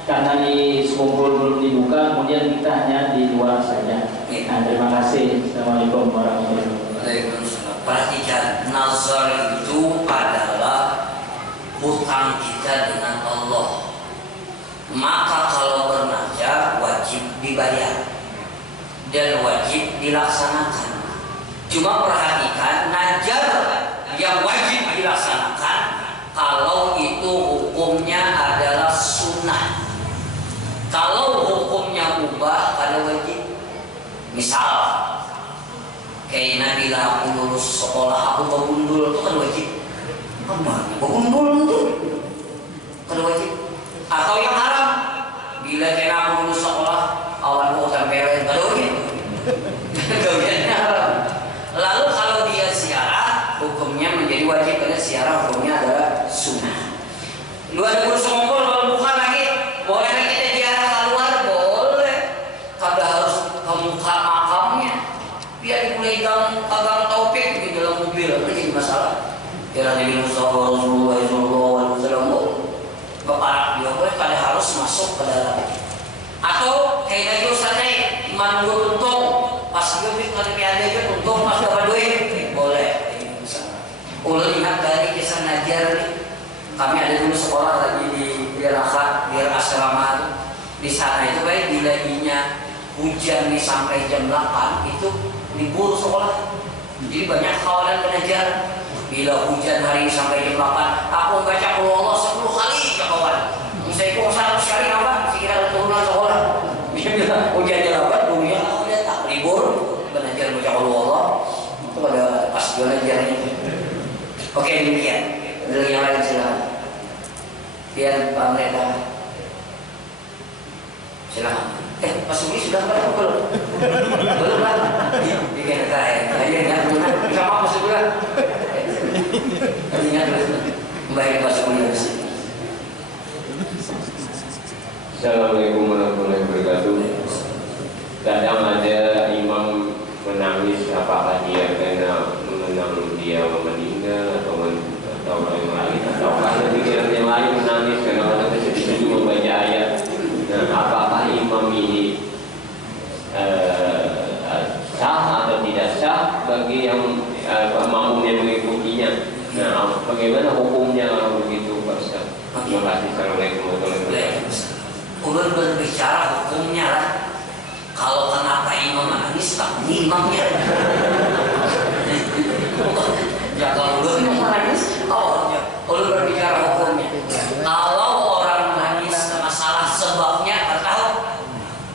karena di sekumpul belum dibuka, kemudian kita hanya di luar saja. Nah, terima kasih. Assalamualaikum warahmatullahi wabarakatuh. Waalaikumsalam. Perhatikan, nazar itu adalah hutang kita dengan Allah. Maka kalau bernazar wajib dibayar dan wajib dilaksanakan. Cuma perhatikan, nazar yang wajib dilaksanakan kalau itu sekolah aku begundul itu kan wajib. Kemana begundul itu? Kan wajib. Atau yang haram, bila kena aku lulus sekolah awan mau sampai kan wajib. Kemudiannya haram. Lalu kalau dia ziarah, hukumnya menjadi wajib karena ziarah hukumnya adalah sunnah. Lu ada kursus ngumpul kalau bukan lagi, boleh kita ziarah keluar boleh. Kada harus ke muka makamnya. Biar dimulai kagang taufik di dalam mobil, itu jadi masalah. Kira Nabi Mustafa Rasulullah SAW bapak dia boleh kada harus masuk ke dalam. Atau kayak tadi Ustaznya manggul untung pas dia kalau ada juga untung pas dapat duit boleh. Ulun ingat dari kisah Najar, kami ada dulu sekolah lagi di Rakat, di asrama di sana itu baik bila hujan nih sampai jam 8 itu libur sekolah. Jadi banyak kawan belajar. Bila hujan hari ini sampai jam 8, aku baca Allah 10 kali ke kawan. Saya kok 100 kali apa? Sekira turunan sekolah. Dia bilang hujan jam 8, dunia udah tak libur belajar baca Allah. Itu pada pas belajarnya. Oke demikian. Dulu yang lain silakan. Biar Pak Mereka silakan. Pak Sugri sudah pada belum? Belum lah. Bikin kaya. Jadi ingat dulu. Sama Pak Sugri. Ingat dulu. Baik Pak Sugri. Assalamualaikum warahmatullahi wabarakatuh. Kadang ada imam menangis, apakah dia karena mengenang dia meninggal atau yang lain, atau karena pikiran yang lain menangis karena ada sedih-sedih membaca ayat. Nah, apakah imam ini sah atau tidak sah bagi yang makmumnya mengikutinya? Nah, bagaimana hukumnya kalau begitu, Pak Ustaz? Terima kasih. Assalamualaikum warahmatullahi wabarakatuh. Ulun berbicara hukumnya lah. Kalau kenapa imam menangis, tak imamnya. Ya kalau ulun menangis, ulun berbicara hukumnya. Kalau orang menangis masalah sebabnya tak tahu.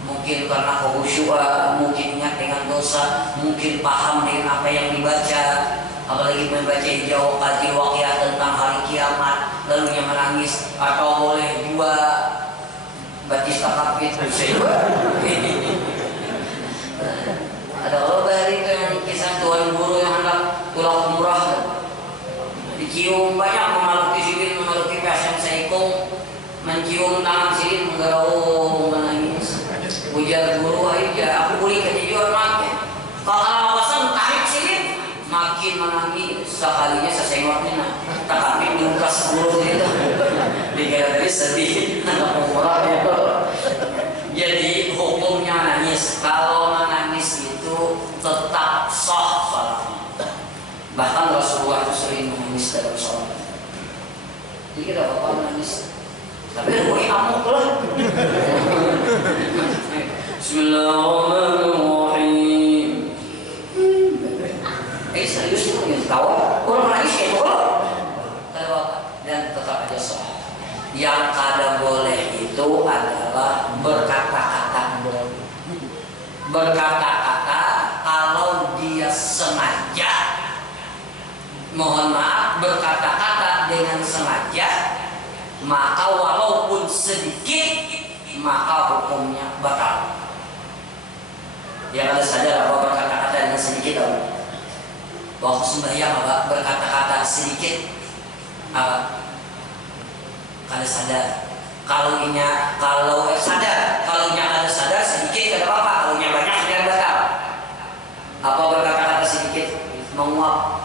Mungkin karena khusyuan, mungkin ingat dengan dosa, mungkin paham dengan apa yang dibaca. Apalagi membaca hijau kaji waqiah tentang hari kiamat, lalu yang menangis, atau boleh juga Batista Kapit ada kalau dari itu yang kisah tuan guru yang hendak tulang umrah dicium banyak memaluki sibin, memaluki pasang seikung, mencium tangan sibin, menggerau, menangis. Ujar guru aja, aku boleh kejadian makin kalau awasan tarik sibin makin menangis. Sekalinya sesengotnya tapi diungkas guru itu dikira dari sedih anak umrah ya. Jadi hukumnya nangis. Kalau menangis itu tetap sah salatnya. Bahkan Rasulullah itu sering menangis dalam salat. Jadi kita apa menangis. Tapi boleh amuk lah. Bismillahirrahmanirrahim. Serius itu yang tawa. Orang menangis kayak boleh. Dan tetap aja sah. Yang kada boleh itu adalah berkata-kata. Berkata-kata kalau dia sengaja, mohon maaf, berkata-kata dengan sengaja, maka walaupun sedikit, maka hukumnya batal. Yang ada sadar apa berkata-kata dengan sedikit apa? Waktu sembahyang apa berkata-kata sedikit apa? Kada sadar. Kalau sadar, kalau ada sadar sedikit kada apa-apa, kalau banyak sudah batal. Apa berkata-kata sedikit? Menguap.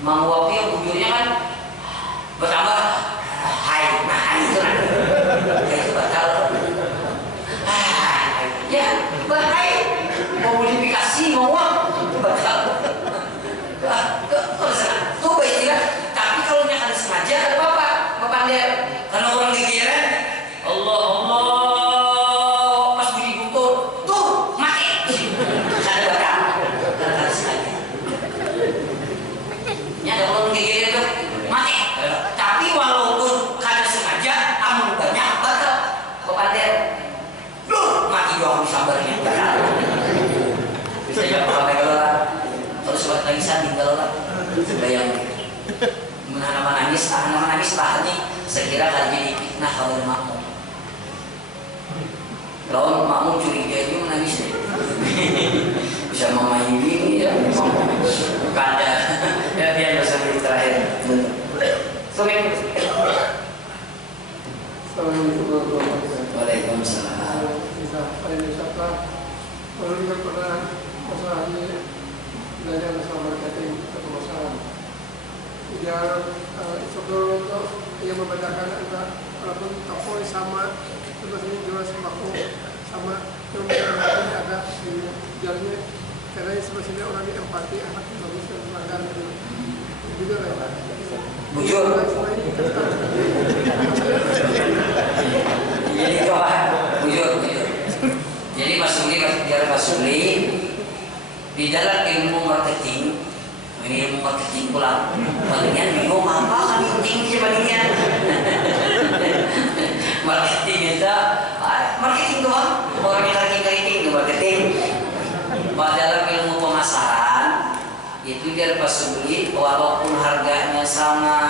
Menguap itu ujungnya kan bertambah. Hai, nah itu kan. Itu batal. Ya, bahaya. Mau modifikasi menguap batal. Kalau sana, tuh baik tidak. Tapi kalau ada sengaja ada apa-apa. Karena orang dikiran Allah pas bunyi guntur tuh mati ada bakal ini ada orang dikiran tuh mati. Tapi walaupun Bayang anak menangis nih saya kira akan jadi fitnah kalau makmum. Kalau makmum curiga itu menangis deh. Bisa mama ini ya kada ya biar bisa beri terakhir. Waalaikumsalam. Kalau kita pernah masalah ini belajar masalah marketing atau masalah biar sebelum itu yang membedakan antara walaupun toko sama sebenarnya jual sembako sama yang ada di jalannya karena sebenarnya orang yang empati anak bagus dan pelanggan juga lah. Bujur. Jadi coba bujur. Jadi Mas Suli di dalam ilmu marketing pulang palingnya bingung apa kan penting sebenarnya. Marketing doang orang yang lagi keriting marketing. Dalam ilmu pemasaran itu dia Mas Suli walaupun harganya sama,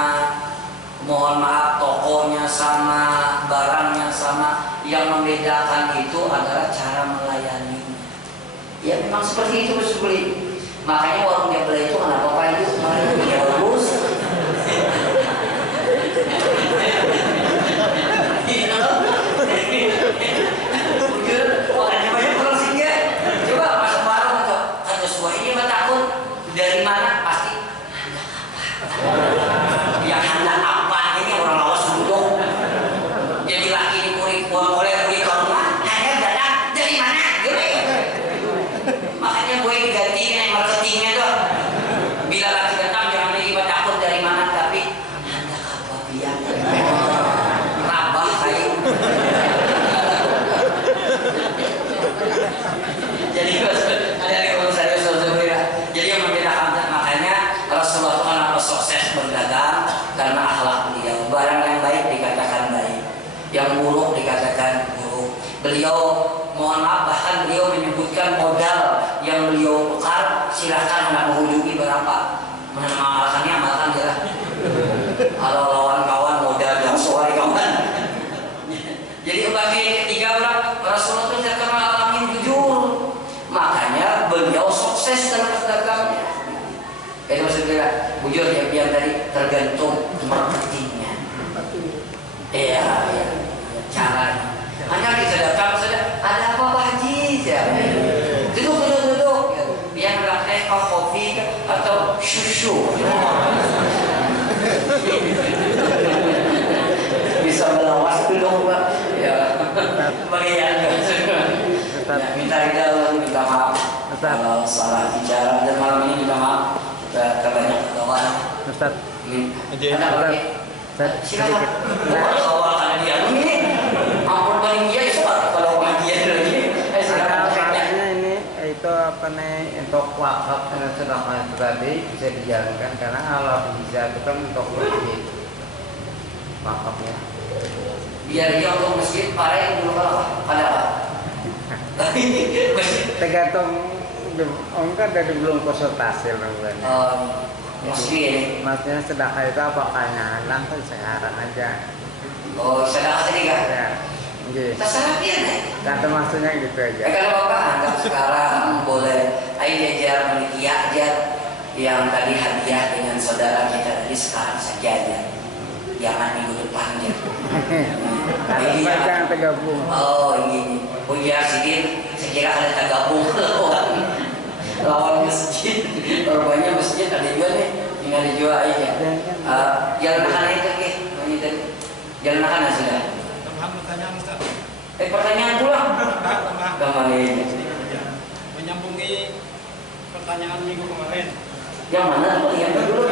mohon maaf tokonya sama, barangnya sama, yang membedakan itu adalah cara melayani. Ya memang seperti itu Mas Suli. Makanya warung dia beli itu kenapa Pak itu kemarin ya bagus. Makanya banyak orang singgah. Coba masuk warung atau sebuah ini mah takut dari mana pasti yang hendak apa ini orang lawas duduk. Jadi laki ini kurik kalau hanya datang dari mana gitu ya. Makanya gue diganti marketingnya tuh. Bila lagi datang jangan lagi takut dari mana tapi hendak apa biar rabah kayu. Jadi ada yang serius jadi yang membedakan makanya Rasulullah kenapa sukses berdagang karena akhlak beliau. Barang yang baik dikatakan baik, yang buruk dikatakan buruk. Beliau mohon maaf bahkan beliau menyebutkan modal yang beliau tukar silahkan hendak menghubungi berapa mengamalkannya amalkan dia. Kalau lawan kawan modal yang sesuai kawan. Jadi bagi ketiga orang Rasulullah itu terkenal alamin jujur. Makanya beliau sukses dalam berdagangnya. Itu maksudnya bujur yang tadi tergantung marketingnya. Iya, caranya. Hanya kita datang sudah ada apa Pak Haji? Duduk. Biar nggak teh kopi atau susu. Bisa melawas dulu Pak. Ya, bagian. Minta ridho, minta maaf. Kalau salah bicara dan malam ini minta maaf. Kita banyak kawan. Ustaz. Silakan. Awal kali dia ini. Ampun paling dia itu kalau pengajian lagi. Ini itu apa nih untuk wakaf dengan sedekah itu tadi bisa dijalankan karena kalau bisa itu kan untuk masjid wakafnya. Biar dia untuk masjid pare dulu pada apa? Tergantung enggak dari belum konsultasi namanya. Maksudnya sedekah itu apakah langsung sekarang aja? Oh, sedekah sedekah. Ya. Nggih. Terserah dia deh. Kan maksudnya gitu aja. Kalau Bapak anggap sekarang boleh ayo jajar menitia aja yang tadi hadiah dengan saudara kita tadi sekarang saja aja. Jangan minggu depan ya. Jangan tergabung. Oh ini. Oh iya sedikit. Sekira ada tergabung lawan masjid. Rupanya masjid ada juga nih. Tinggal dijual aja. Jalan makan itu ke. Jalan makan sudah. Pertanyaan Ustaz. Pertanyaan pula. Kembali. Menyambungi pertanyaan minggu kemarin. Yang mana tuh yang dulu?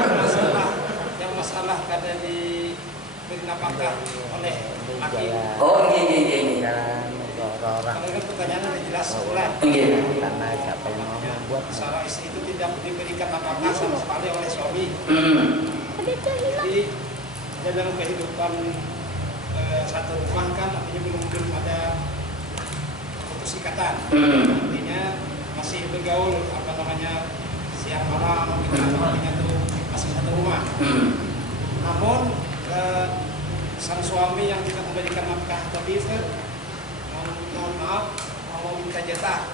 Masalah kada diberi nafkah oleh laki. Oh ini. Kalau kan pertanyaan sudah jelas ulang. Karena siapa yang mau membuat Seorang istri itu tidak diberikan nafkah sama sekali oleh suami. Jadi dalam kehidupan satu rumah kan artinya belum ada putus ikatan. Artinya masih bergaul siang malam gitu artinya tuh masih satu rumah. Namun sang suami yang kita memberikan nafkah tadi, mohon maaf, mau minta jatah.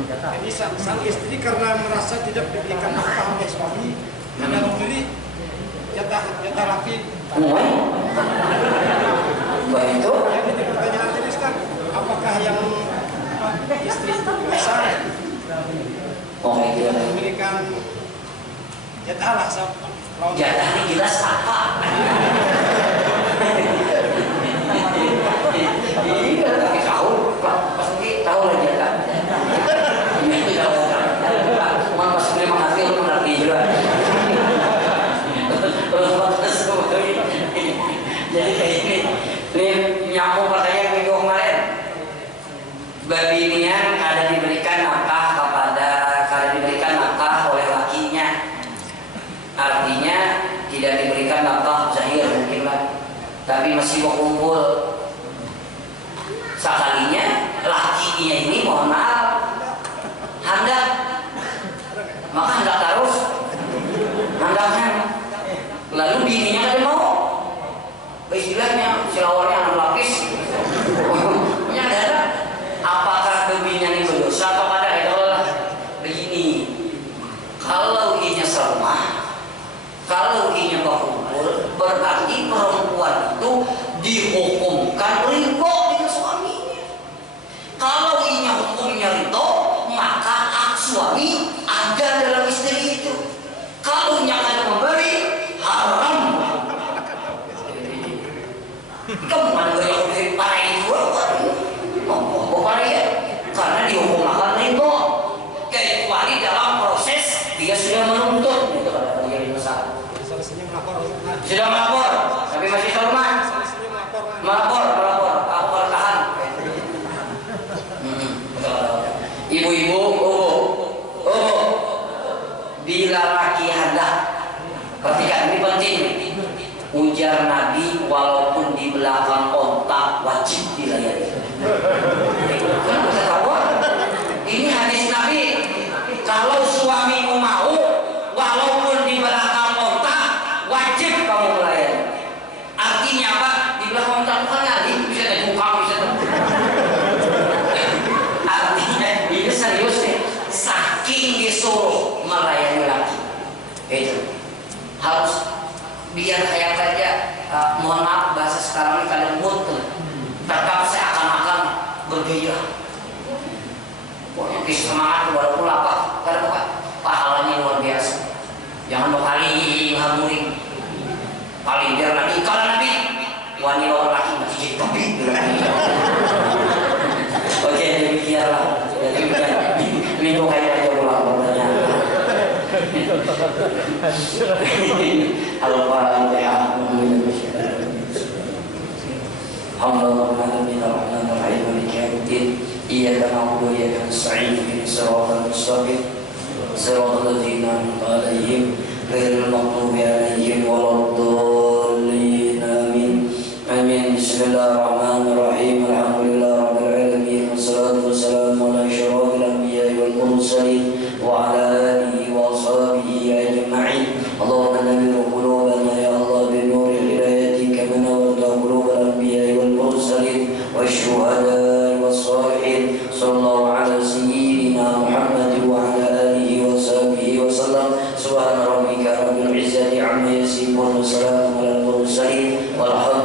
Jadi sang istri karena merasa tidak diberikan nafkah oleh suami, hanya memberi jatah laki. Begitu? Jadi pertanyaan tadi Ustaz, apakah yang istri itu bisa memberikan jatah lah? Jatah ini jelas apa? Iya, tapi tahu, pasti tahu lah jatah. Cuma pas terima hasil mengerti juga. Jadi kayak ini nyambung pertanyaan minggu kemarin. Babi ini yang kada diberikan nafkah oleh lakinya. Artinya tidak diberikan nafkah zahir mungkinlah, tapi masih berkumpul. Sekalinya lakinya ini mohon maaf hendak, maka hendak terus hendaknya. Lalu bininya kada mau. Istilahnya silawalnya anak lapis. Ada. Apakah bininya ini berdosa atau kada? Itulah begini. Kalau inya serumah, kalau inya berkumpul, berarti perempuan itu dihukumkan ridho dengan suaminya. Kalau inya hukumnya ridho, maka hak suami ada dalam istri itu. Kalau inya kada memberi, haram. Kemana yang para itu? Bukan ya, karena dihukumkan ridho. Kecuali dalam proses dia sudah menuntut, itu kata dia di besar. Sudah melapor, tapi masih hormat. Melapor. Aku bertahan. Ibu-ibu, bila laki hendak, ketika ini penting. Ujar Nabi, walaupun di belakang otak wajib dilayani. Kenapa saya tahu? Ini hadis Nabi. Kalau suamimu mau, walaupun di belakang otak wajib kamu melayani. Artinya apa? Di belakang otak bukan nyali, bisa terbuka, bisa terbuka. Artinya ini serius nih. Saking disuruh melayani laki. Itu harus. Biar kayak saja, mohon maaf bahasa sekarang ini kalian mutlak, tetap seakan-akan bergaya. Pokoknya semangat walaupun lapar, karena pahalanya luar biasa. Jangan berpaling hamuring, paling biar lagi kalau Nabi wanita orang laki masih jadi topi. Oke, demikianlah. Minggu kayak aja pulang pertanyaan. Al-Fatihah. Alhamdulillahirrahmanirrahim. Maliki yaumiddin. Iyyaka na'budu wa iyyaka nasta'in. Ihdinas siratal mustaqim. Siratal ladzina an'amta 'alaihim ghairil maghdubi 'alaihim waladdallin. Amin. Amin. Bismillahirrahmanirrahim. Alhamdulillahirabbil alamin. Wassalatu wassalamu ala asyrafil anbiya'i wal mursalin wa ala alihi wa ashabihi ajma'in. Allahumma nawwir qulubana ya Allah bi nuri hidayati kama nawwarta qulubal anbiya'i wal mursalin wasyuhada'i was salihin. Sallallahu ala sayyidina Muhammad wa ala alihi wa sahbihi wa sallam. Subhana rabbika rabbil izzati amma yasifun wa salamun alal mursalin walhamdulillah.